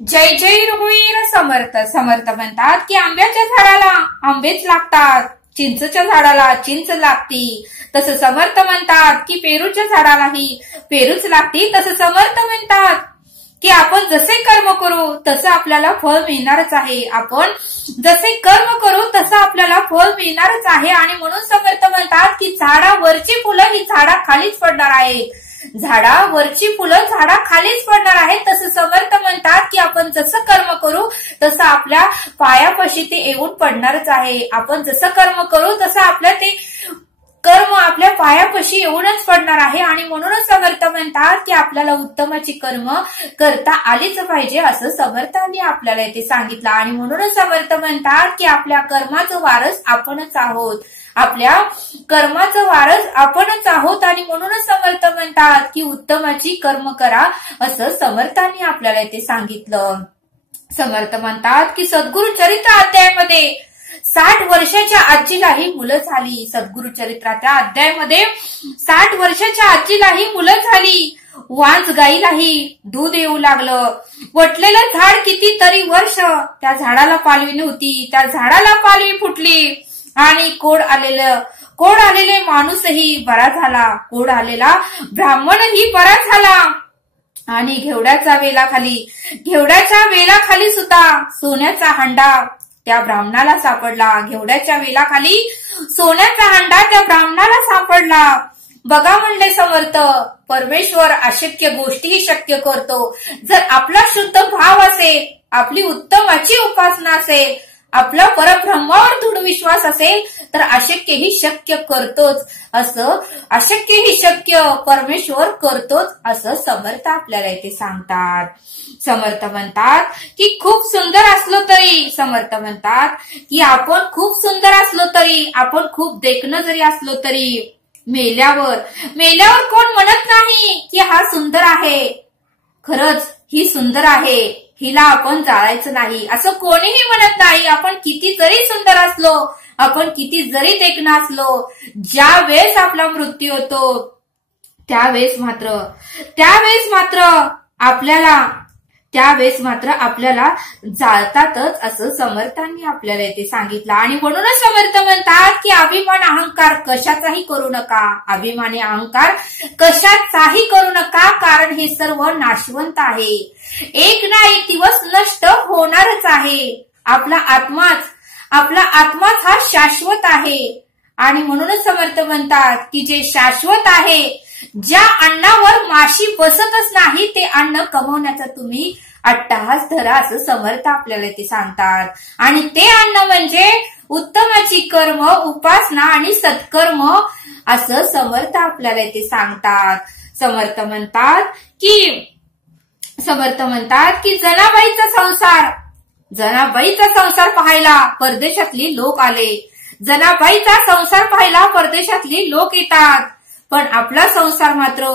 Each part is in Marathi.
जय जय रघुवीर समर्थ. समर्थ म्हणतात की आंब्याच्या झाडाला आंबेच लागतात, चिंचच्या झाडाला चिंच लागती. तसं समर्थ म्हणतात की पेरूच्या झाडालाही पेरूच लागती. तसं समर्थ म्हणतात की आपण जसे कर्म करू तसं आपल्याला फळ मिळणारच आहे. आपण जसे कर्म करू तसं आपल्याला फळ मिळणारच आहे. आणि म्हणून समर्थ म्हणतात की झाडावरची फुलं ही झाडाखालीच पडणार आहेत. झाडावरची फुलं झाडाखालीच पडणार आहेत. तसं समर्थ म्हणतात की आपण जसं कर्म करू तसं आपल्या पायापाशी ते येऊन पडणारच आहे. आपण जसं कर्म करू तसं आपल्या ते कर्म आपल्या पायापाशी येऊनच पडणार आहे. आणि म्हणूनच समर्थ म्हणतात की आपल्याला उत्तमाची कर्म करता आलीच पाहिजे असं समर्थांनी आपल्याला इथे सांगितलं. आणि म्हणूनच समर्थ म्हणतात की आपल्या कर्माचं वारस आपणच आहोत. आपल्या कर्माचं वारस आपणच आहोत. आणि म्हणूनच समर्थ म्हणतात की उत्तमाची कर्म करा असं समर्थांनी आपल्याला इथे सांगितलं. समर्थ म्हणतात की सद्गुरु चरित्र अध्यायामध्ये 60 वर्षाच्या आजीलाही मुलं झाली. सद्गुरु चरित्राच्या अध्यायामध्ये 60 वर्षाच्या आजीलाही मुलं झाली. वांज गाईलाही दूध येऊ लागलं. वटलेलं झाड कितीतरी वर्ष त्या झाडाला पालवी नव्हती. त्या झाडाला पालवी फुटली आणि कोड आलेले माणूसही बरा झाला. कोड आलेला ब्राह्मणही बरा झाला. आणि घेवड्याच्या वेलाखाली सुद्धा सोन्याचा हंडा त्या ब्राह्मणाला सापडला. घेवड्याच्या वेलाखाली सोन्याचा हंडा त्या ब्राह्मणाला सापडला. बघा म्हणले समर्थ, परमेश्वर अशक्य गोष्टीही शक्य करतो. जर आपला शुद्ध भाव असेल, आपली उत्तमाची उपासना असेल, आपला परब्रह्मावर दृढ विश्वास असेल तर अशक्य ही शक्य करतोच. असं अशक्य ही शक्य परमेश्वर करतोच असं समर्थ आपल्याला इथे सांगतात. समर्थ म्हणतात की खूप सुंदर असलो तरी, समर्थ म्हणतात की आपण खूप सुंदर असलो तरी, आपण खूप देखणं जरी असलो तरी मेल्यावर कोण म्हणत नाही की हा सुंदर आहे, खरंच ही सुंदर आहे, हिला आपण जाळायचं नाही असं कोणीही म्हणत नाही. आपण किती जरी सुंदर असलो, आपण किती जरी देखणं असलो, ज्या वेळेस आपला मृत्यू होतो त्यावेळेस मात्र आपल्याला जाळतातच असं समर्थांनी आपल्याला इथे सांगितलं. आणि म्हणूनच समर्थ म्हणतात की अभिमान अहंकार कशाचाही करू नका. अभिमानी अहंकार कशाचाही करू नका, कारण हे सर्व नाशवंत आहे. एक ना एक दिवस नष्ट होणारच आहे. आपला आत्माच हा शाश्वत आहे. आणि म्हणूनच समर्थ म्हणतात की जे शाश्वत आहे, ज्या अन्नावर माशी बसतच नाही ते अन्न कमवण्याचा तुम्ही अट्टहास धरा असं समर्थ आपल्याला ते सांगतात. आणि ते अन्न म्हणजे उत्तमाची कर्म, उपासना आणि सत्कर्म असं समर्थ आपल्याला ते सांगतात. समर्थ म्हणतात की जनाबाईचा संसार पाहायला परदेशातली लोक आले. जनाबाईचा संसार पाहायला परदेशातली लोक येतात, पण आपला संसार मात्र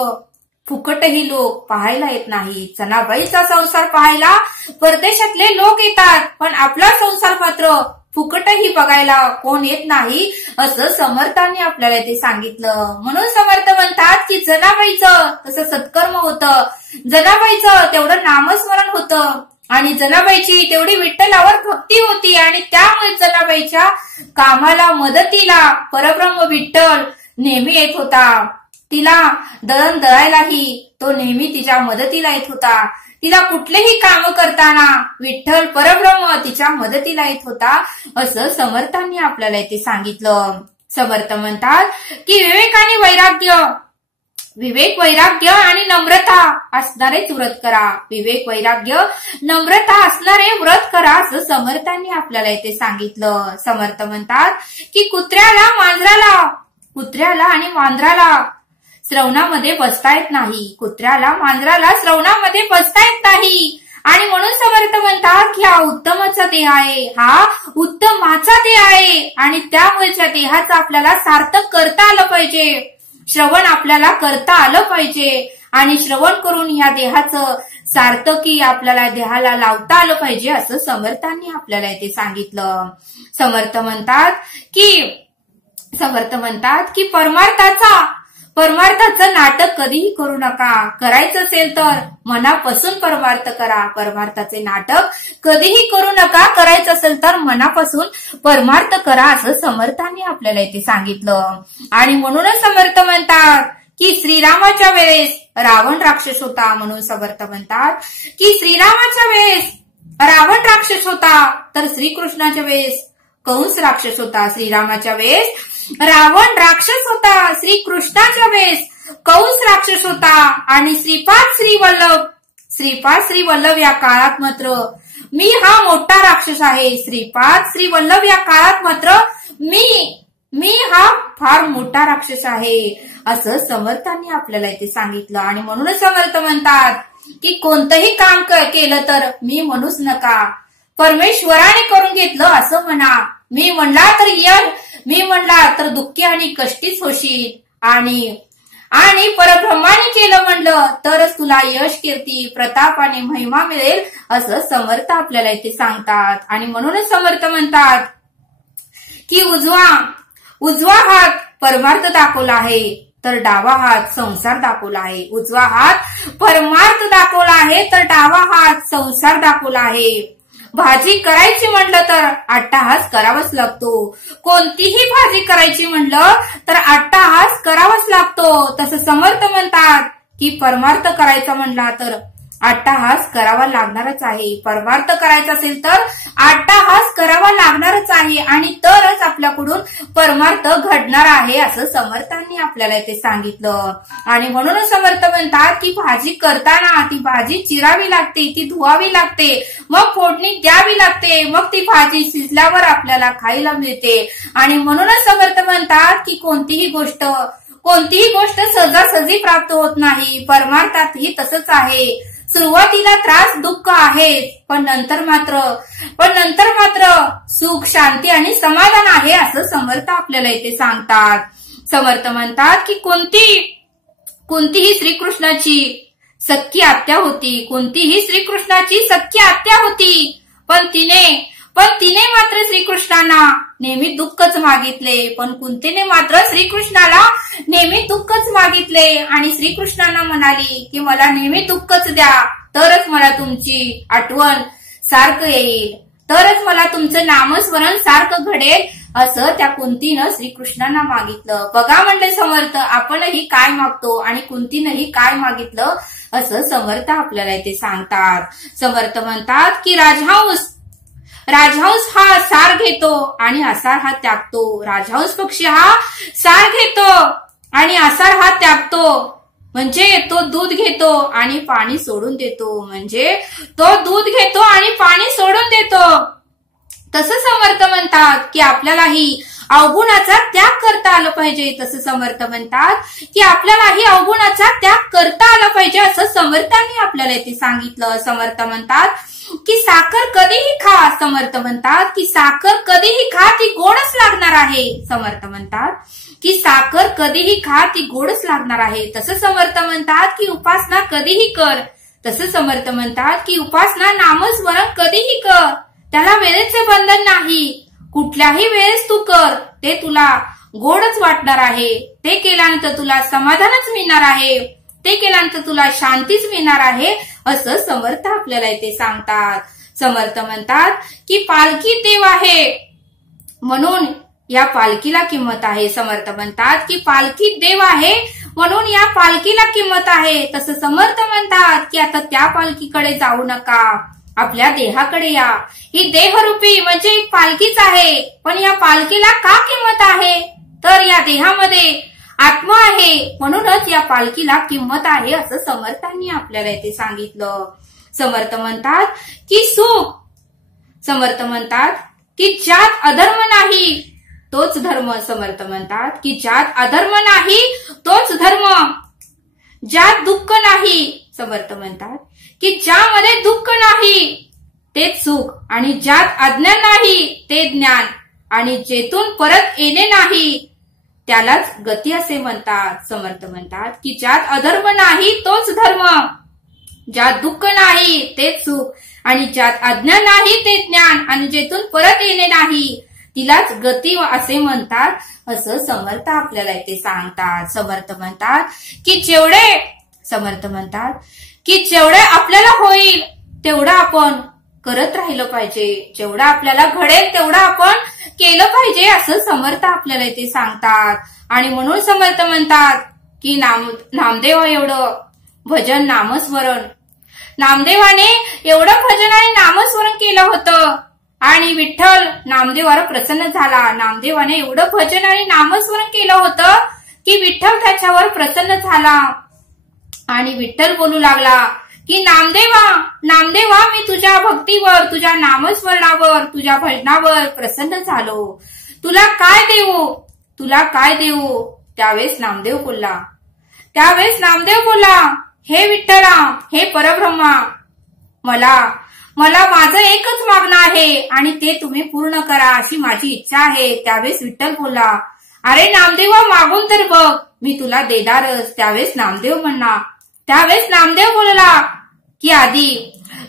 फुकटही लोक पाहायला येत नाही. जनाबाईचा संसार पाहायला परदेशातले लोक येतात, पण आपला संसार मात्र फुकटही बघायला कोण येत नाही असं समर्थांनी आपल्याला ते सांगितलं. म्हणून समर्थ म्हणतात की जनाबाईचं तसं सत्कर्म होतं, जनाबाईचं तेवढं नामस्मरण होतं, आणि जनाबाईची तेवढी विठ्ठलावर भक्ती होती. आणि त्यामुळे जनाबाईच्या कामाला, मदतीला परब्रह्म विठ्ठल नेहमी येत होता. तिला दळण दळायलाही तो नेहमी तिच्या मदतीला येत होता. तिला कुठलेही काम करताना विठ्ठल परब्रह्म तिच्या मदतीला येत होता असं समर्थांनी आपल्याला इथे सांगितलं. समर्थ म्हणतात की विवेक वैराग्य आणि नम्रता असणारेच व्रत करा. विवेक वैराग्य नम्रता असणारे व्रत करा असं समर्थांनी आपल्याला इथे सांगितलं. समर्थ म्हणतात की कुत्र्याला आणि मांजराला श्रवणामध्ये बसता येत नाही. कुत्र्याला मांजराला श्रवणामध्ये बसता येत नाही. आणि म्हणून समर्थ म्हणतात की हा उत्तमाचा देह आहे, हा उत्तमाचा देह आहे. आणि त्यामुळे त्या देहाचं आपल्याला सार्थक करता आलं पाहिजे, श्रवण आपल्याला करता आलं पाहिजे. आणि श्रवण करून या देहाचं सार्थकी आपल्याला देहाला लावता आलं पाहिजे असं समर्थांनी आपल्याला इथे सांगितलं. समर्थ म्हणतात की परमार्थाचं नाटक कधीही करू नका. करायचं असेल तर मनापासून परमार्थ करा. परमार्थाचे नाटक कधीही करू नका. करायचं असेल तर मनापासून परमार्थ करा असं समर्थांनी आपल्याला इथे सांगितलं. आणि म्हणूनच समर्थ म्हणतात की श्रीरामाच्या वेळेस रावण राक्षस होता. म्हणून समर्थ म्हणतात की श्रीरामाच्या वेळेस रावण राक्षस होता तर श्रीकृष्णाच्या वेळेस कंस राक्षस होता. श्रीरामाच्या वेळेस रावण राक्षस होता. श्रीकृष्णाच्या वेळेस कंस राक्षस होता. आणि श्रीपाद श्री वल्लभ या काळात मात्र मी हा मोठा राक्षस आहे. श्रीपाद श्री वल्लभ या काळात मात्र मी हा फार मोठा राक्षस आहे असं समर्थांनी आपल्याला इथे सांगितलं. आणि म्हणूनच समर्थ म्हणतात की कोणतंही काम केलं तर मी म्हणूच नका. परमेश्वराने करून घेतलं असं म्हणा. मी म्हणला तर दुःखी आणि कष्टीच होशील. आणि परब्रह्माने केलं म्हणलं तरच तुला यश, कीर्ती, प्रताप आणि महिमा मिळेल असं समर्थ आपल्याला इथे सांगतात. आणि म्हणूनच समर्थ म्हणतात की उजवा हात परमार्थ दाखवला आहे तर डावा हात संसार दाखवला आहे. उजवा हात परमार्थ दाखवला आहे तर डावा हात संसार दाखवला आहे. भाजी करायची म्हणलं तर अट्टाहास करावाच लागतो. कोणतीही भाजी करायची म्हणलं तर अट्टाहास करावाच लागतो. तसं समर्थ म्हणतात की परमार्थ करायचा म्हणला तर अट्टाहास करावा लागणारच आहे. परमार्थ करायचा असेल तर अट्टाहास करावा लागणारच आहे. आणि तरच आपल्याकडून परमार्थ घडणार आहे असं समर्थांनी आपल्याला इथे सांगितलं. आणि म्हणूनच समर्थ म्हणतात की भाजी करताना ती भाजी चिरावी लागते, ती धुवावी लागते, मग फोडणी द्यावी लागते, मग ती भाजी शिजल्यावर आपल्याला खायला मिळते. आणि म्हणूनच समर्थ म्हणतात की कोणतीही गोष्ट सहजासहजी प्राप्त होत नाही. परमार्थातही तसंच आहे. सुरुवातीला त्रास दुःख आहे पण नंतर मात्र सुख, शांती आणि समाधान आहे असं समर्थ आपल्याला इथे सांगतात. समर्थ म्हणतात की कोणतीही श्रीकृष्णाची सख्खी आत्या होती. कोणतीही श्रीकृष्णाची सख्खी आत्या होती पण तिने मात्र श्रीकृष्णांना नेहमी दुःखच मागितले. पण कुंतीने मात्र श्रीकृष्णाला नेहमी दुःखच मागितले. आणि श्रीकृष्णांना म्हणाली की मला नेहमी दुःखच द्या तरच मला तुमची आठवण सारखं येईल, तरच मला तुमचं नामस्मरण सारखं घडेल असं त्या कुंतीनं श्रीकृष्णांना मागितलं. बघा म्हणले समर्थ आपणही काय मागतो आणि कुंतीनंही काय मागितलं असं समर्थ आपल्याला इथे सांगतात. समर्थ म्हणतात की राजहंस हा सार घेतो आणि आसार हा त्यागतो. राजहंस पक्षी हा सार घेतो आणि आसार हा त्यागतो. म्हणजे तो दूध घेतो आणि पाणी सोडून देतो. तसं समर्थ म्हणतात की आपल्यालाही अवगुणाचा त्याग करता आलं पाहिजे. तसं समर्थ म्हणतात की आपल्यालाही अवगुणाचा त्याग करता आला पाहिजे असं समर्थांनी आपल्याला इथे सांगितलं. समर्थ म्हणतात की साखर कधीही खा. समर्थ म्हणतात की साखर कधीही खा ती गोडच लागणार आहे. समर्थ म्हणतात की साखर कधीही खा ती गोडच लागणार आहे. तसं समर्थ म्हणतात की उपासना कधीही कर. तसं समर्थ म्हणतात की उपासना नामस्मरण कधीही कर. त्याला वेळेचे बंधन नाही. कुठल्याही वेळेस तू कर, ते तुला गोडच वाटणार आहे. ते केल्यानंतर तुला समाधानच मिळणार आहे. ते केल्यानंतर तुला शांतीच मिळणार आहे असं समर्थ आपल्याला इथे सांगतात. समर्थ म्हणतात की पालखी देव आहे म्हणून या पालखीला किंमत आहे. समर्थ म्हणतात की पालखी देव आहे म्हणून या पालखीला किंमत आहे. तसं समर्थ म्हणतात की आता त्या पालखीकडे जाऊ नका, आपल्या देहाकडे या. ही देहरूपी म्हणजे एक पालखीच आहे. पण या पालखीला का किंमत आहे तर या देहामध्ये आत्मा आहे म्हणूनच या पालखीला किंमत आहे असं समर्थांनी आपल्याला इथे सांगितलं. समर्थ म्हणतात की सुख. समर्थ म्हणतात की ज्यात अधर्म नाही तोच धर्म. समर्थ म्हणतात की ज्यात अधर्म नाही तोच धर्म. ज्यात दुःख नाही. समर्थ म्हणतात की ज्यामध्ये दुःख नाही तेच सुख. आणि ज्यात अज्ञान नाही ते ज्ञान. आणि जेथून परत येणे नाही त्यालाच गती असे म्हणतात. समर्थ म्हणतात की ज्यात अधर्म नाही तोच धर्म. ज्यात दुःख नाही तेच सुख. आणि ज्यात अज्ञान नाही ते ज्ञान. आणि जेथून परत येणे नाही तिलाच गती असे म्हणतात, असं समर्थ आपल्याला इथे सांगतात. समर्थ म्हणतात की जेवढे आपल्याला होईल तेवढं आपण करत राहिलं पाहिजे, जेवढं आपल्याला घडेल तेवढं आपण केलं पाहिजे, असं समर्थ आपल्याला इथे सांगतात. आणि म्हणून समर्थ म्हणतात की नामदेव एवढं भजन नामस्मरण, नामदेवाने एवढं भजन आणि नामस्मरण केलं होतं आणि विठ्ठल नामदेवावर प्रसन्न झाला. नामदेवाने एवढं भजन आणि नामस्मरण केलं होतं की विठ्ठल त्याच्यावर प्रसन्न झाला आणि विठ्ठल बोलू लागला की नामदेवा मी तुझ्या भक्तीवर, तुझ्या नामस्मरणावर, तुझ्या भजनावर प्रसन्न झालो. तुला काय देऊ? त्यावेळेस नामदेव बोलला, हे विठ्ठला, हे परब्रह्मा, मला माझं एकच मागणं आहे आणि ते तुम्ही पूर्ण करा अशी माझी इच्छा आहे. त्यावेळेस विठ्ठल बोलला, अरे नामदेवा, मागून तर बघ, मी तुला देणारच. त्यावेळेस नामदेव बोलला की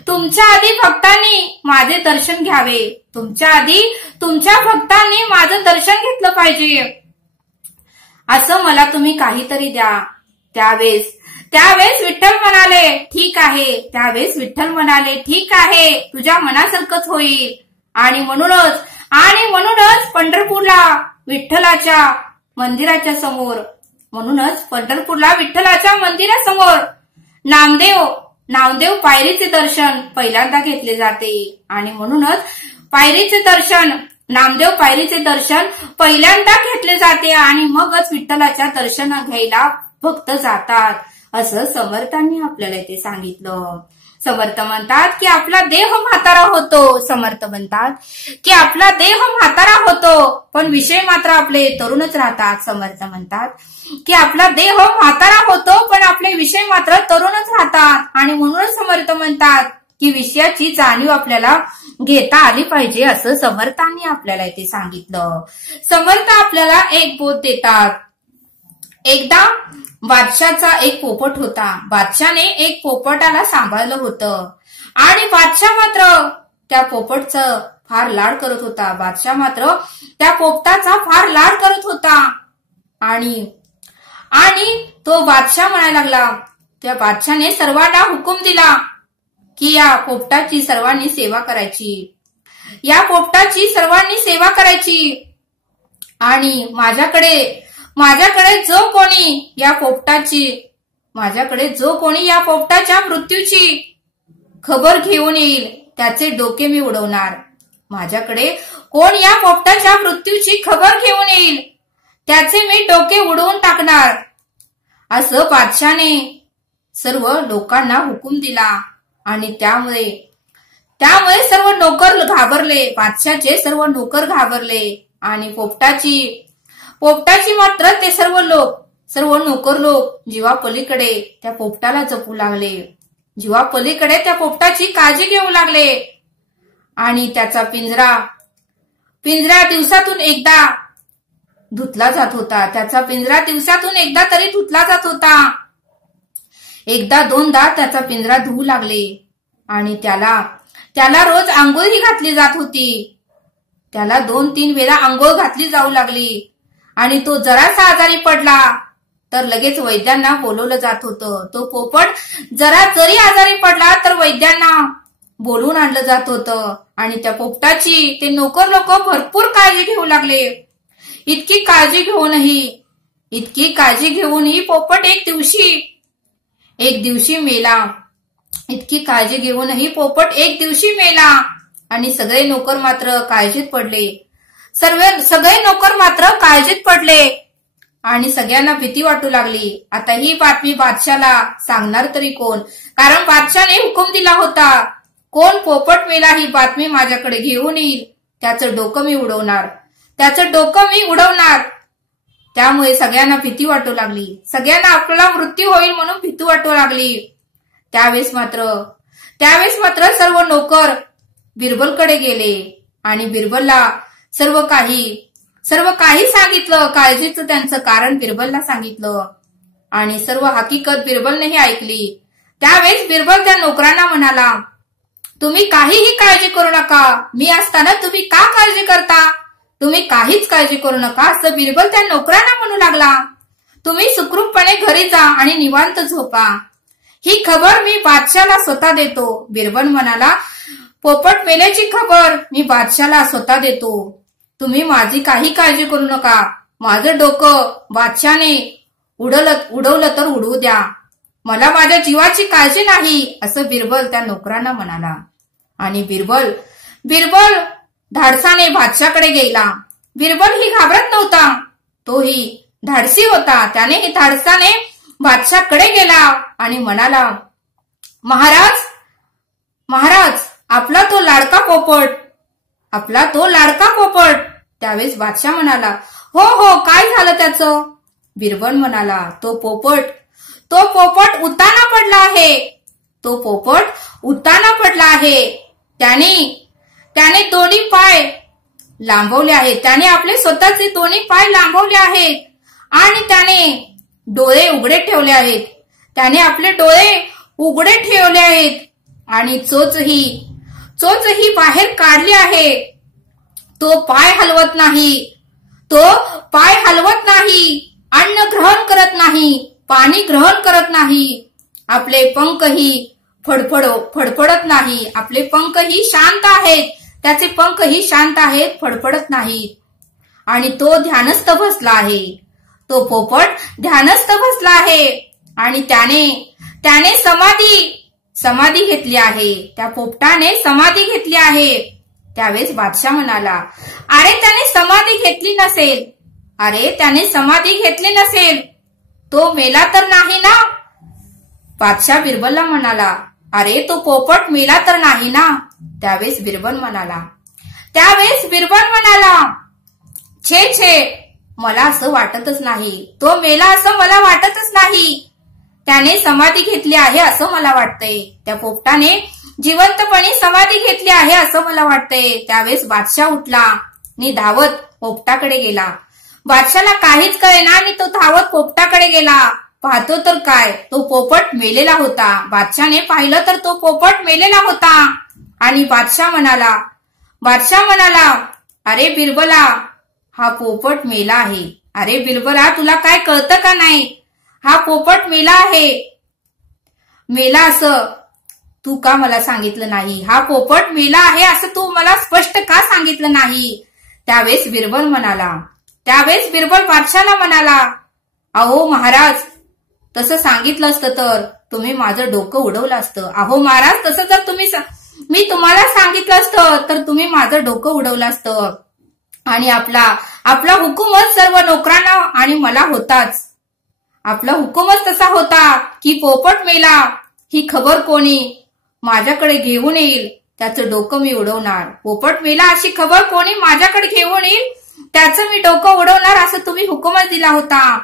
तुमच्या आधी भक्तांनी माझे दर्शन घ्यावे, तुमच्या भक्तांनी माझं दर्शन घेतलं पाहिजे, असं मला तुम्ही काहीतरी द्या. त्यावेळेस विठ्ठल म्हणाले, ठीक आहे, तुझ्या मनासारखंच होईल. आणि म्हणूनच पंढरपूरला विठ्ठलाच्या मंदिरासमोर नामदेव पायरीचे दर्शन पहिल्यांदा घेतले जाते. आणि म्हणूनच नामदेव पायरीचे दर्शन पहिल्यांदा घेतले जाते आणि मगच विठ्ठलाच्या दर्शन घ्यायला भक्त जातात, असं समर्थांनी आपल्याला इथे सांगितलं. समर्थ म्हणतात की आपला देह म्हातारा होतो पण विषय मात्र आपले तरुणच राहतात. समर्थ म्हणतात की आपला देह म्हातारा होतो पण आपले विषय मात्र तरुणच राहतात. आणि म्हणूनच समर्थ म्हणतात की विषयाची जाणीव आपल्याला घेता आली पाहिजे, असं समर्थांनी आपल्याला इथे सांगितलं. समर्थ आपल्याला एक बोध देतात. एकदा बादशाचा एक पोपट होता. बादशाने एक पोपटाला सांभाळलं होतं आणि बादशाह मात्र त्या पोपटचं फार लाड करत होता. त्या पोपटाचा फार लाड करत होता. आणि तो बादशाह म्हणायला लागला, त्या बादशाने सर्वांना हुकूम दिला की या पोपटाची सर्वांनी सेवा करायची आणि माझ्याकडे जो कोणी या पोपटाच्या मृत्यूची खबर घेऊन येईल त्याचे डोके मी उडवणार. माझ्याकडे कोण या पोपटाच्या मृत्यूची खबर घेऊन येईल त्याचे मी डोके उडवून टाकणार, असं बादशाने सर्व लोकांना हुकूम दिला. आणि त्यामुळे सर्व नोकर घाबरले. बादशाचे सर्व नोकर घाबरले आणि पोपटाची मात्र ते सर्व नोकर लोक जीवापलीकडे त्या पोपटाला जपू लागले. जीवापलीकडे त्या पोपटाची काळजी घेऊ लागले. आणि त्याचा पिंजरा दिवसातून एकदा धुतला जात होता. तरी धुतला जात होता. एकदा दोनदा त्याचा पिंजरा धुवू लागले. आणि त्याला रोज आंघोळही घातली जात होती. त्याला 2-3 वेळा आंघोळ घातली जाऊ लागली. आणि तो जरासा आजारी पडला तर लगेच वैद्यांना बोलवलं जात होतं. तो पोपट जरी आजारी पडला तर वैद्यांना बोलवून आणलं जात होतं. आणि त्या पोपटाची ते नोकर लोक भरपूर काळजी घेऊ लागले. इतकी काळजी घेऊनही पोपट एक दिवशी मेला. आणि सगळे नोकर मात्र काळजीत पडले. आणि सगळ्यांना भीती वाटू लागली. आता ही बातमी बादशाला सांगणार तरी कोण? कारण बादशाने हुकूम दिला होता, कोण पोपट मेला ही बातमी माझ्याकडे घेऊन येईल त्याचं डोकं मी उडवणार. त्यामुळे सगळ्यांना भीती वाटू लागली. सगळ्यांना आपला मृत्यू होईल म्हणून भीती वाटू लागली. त्यावेळेस मात्र सर्व नोकर बिरबलकडे गेले आणि बिरबलला सर्व काही सांगितलं. काळजीचं त्यांचं कारण बिरबलला सांगितलं आणि सर्व हकीकत बिरबलनेही ऐकली. त्यावेळेस बिरबल त्या नोकरांना म्हणाला, तुम्ही काहीही काळजी करू नका. मी असताना तुम्ही का काळजी करता? तुम्ही काहीच काळजी करू नका असं बिरबल त्या नोकरांना म्हणू लागला. तुम्ही सुखरूपपणे घरी जा आणि निवांत झोपा. ही खबर मी बादशाला स्वतः देतो. बिरबल म्हणाला, पोपट मेल्याची खबर मी बादशाला स्वतः देतो. तुम्ही माझी काही काळजी करू नका. माझं डोकं बादशाने उडवलं तर उडवू द्या. मला माझ्या जीवाची काळजी नाही असं बिरबल त्या नोकरांना म्हणाला. आणि बिरबल धाडसाने बादशाकडे गेला. बिरबल ही घाबरत नव्हता. तोही धाडसी होता. त्याने ही धाडसाने बादशाकडे गेला आणि म्हणाला, महाराज आपला तो लाडका पोपट. त्यावेळेस बादशाह म्हणाला, हो काय झालं त्याचं? बिरबल म्हणाला, तो पोपट उताना पडला आहे. त्याने दोन्ही पाय लांबवले आहेत. त्याने आपले स्वतःचे दोन्ही पाय लांबवले आहेत आणि त्याने डोळे उघडे ठेवले आहेत. त्याने आपले डोळे उघडे ठेवले आहेत आणि चोचही बाहेर काढली आहे. तो पाय हलवत नाही. अन्न ग्रहण करत नाही. पाणी ग्रहण करत नाही. आपले पंखही फडफडत नाही. आपले पंखही शांत आहेत. त्याचे पंखही शांत आहेत, फडफडत नाहीत. आणि तो ध्यानस्थ बसला आहे. तो पोपट ध्यानस्थ बसला आहे आणि त्याने समाधी घेतली आहे. त्या पोपटाने समाधी घेतली आहे. त्यावेळेस बादशाह म्हणाला, अरे त्याने समाधी घेतली नसेल. तो मेला तर नाही ना? बादशाह बिरबलला म्हणाला, अरे तो पोपट मेला तर नाही ना? त्यावेळेस बिरबल म्हणाला, छे मला असं वाटतच नाही. तो मेला असं मला वाटतच नाही. त्याने समाधी घेतली आहे असं मला वाटतंय. त्या पोपटाने जिवंतपणे समाधी घेतली आहे असं मला वाटतंय. त्यावेळेस बादशाह उठला आणि धावत पोपटाकडे गेला. बादशाहला काहीच कळेना आणि तो धावत पोपटाकडे गेला. पाहतो तर काय, तो पोपट मेलेला होता. बादशाहने पाहिलं तर तो पोपट मेलेला होता. आणि बादशाह म्हणाला, अरे बिरबला, हा पोपट मेला आहे. अरे बिरबला, तुला काय कळतं का नाही? हा पोपट मेला आहे. मेला असं तू का मला सांगितलं नाही? हा पोपट मेला आहे असं तू मला स्पष्ट का सांगितलं नाही? त्यावेळेस बिरबल बादशाहला म्हणाला, अहो महाराज, तसं सांगितलं असतं तर तुम्ही माझं डोकं उडवलं असतं. अहो महाराज, तसं जर मी तुम्हाला सांगितलं असतं तर तुम्ही माझं डोकं उडवलं असतं. आणि आपला हुकूमच सर्व नोकरांना आणि मला होताच. आपला हुकूमच तसा होता की पोपट मेला ही खबर कोणी माझ्याकडे घेऊन येईल त्याचं डोकं मी उडवणार. पोपट मेला अशी खबर कोणी माझ्याकडे घेऊन येईल त्याचं मी डोकं उडवणार असं तुम्ही हुकूमच दिला होता.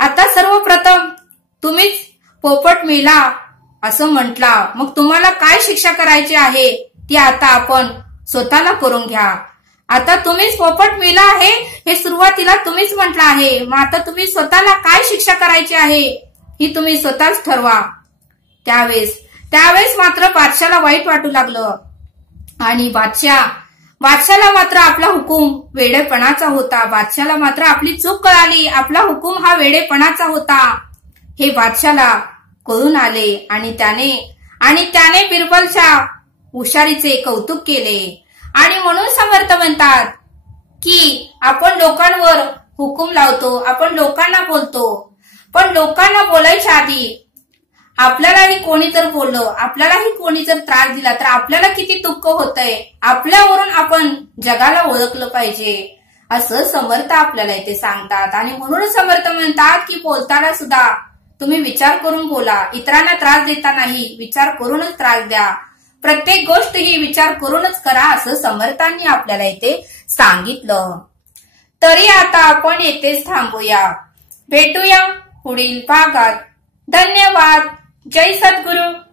आता सर्वप्रथम तुम्हीच पोपट मेला असं म्हटला. मग तुम्हाला काय शिक्षा करायची आहे ती आता आपण स्वतःला करून घ्या. आता तुम्हीच पोपट मेला आहे हे सुरुवातीला तुम्हीच म्हटलं आहे. मग आता तुम्ही स्वतःला काय शिक्षा करायची आहे ही तुम्ही स्वतःच ठरवा. त्यावेळेस मात्र बादशाला वाईट वाटू लागलं. आणि बादशाला मात्र आपला हुकूम वेडेपणाचा होता. बादशाला मात्र आपली चूक कळाली. आपला हुकूम हा वेडेपणाचा होता हे बादशाला कळून आले. आणि त्याने बिरबलच्या हुशारीचे कौतुक केले. आणि म्हणून समर्थ म्हणतात की आपण लोकांवर हुकूम लावतो, आपण लोकांना बोलतो, पण लोकांना बोलायच्या आधी आपल्यालाही कोणी जर बोललं, आपल्यालाही कोणी जर त्रास दिला तर आपल्याला किती दुःख होतंय. आपल्यावरून आपण जगाला ओळखलं पाहिजे असं समर्थ आपल्याला इथे सांगतात. आणि म्हणून समर्थ म्हणतात की बोलताना सुद्धा तुम्ही विचार करून बोला. इतरांना त्रास देता नाही, विचार करूनच त्रास द्या. प्रत्येक गोष्ट ही विचार करूनच करा असं समर्थांनी आपल्याला इथे सांगितलं. तरी आता आपण येथेच थांबूया. भेटूया पुढील भागात. धन्यवाद. जय सद्गुरु.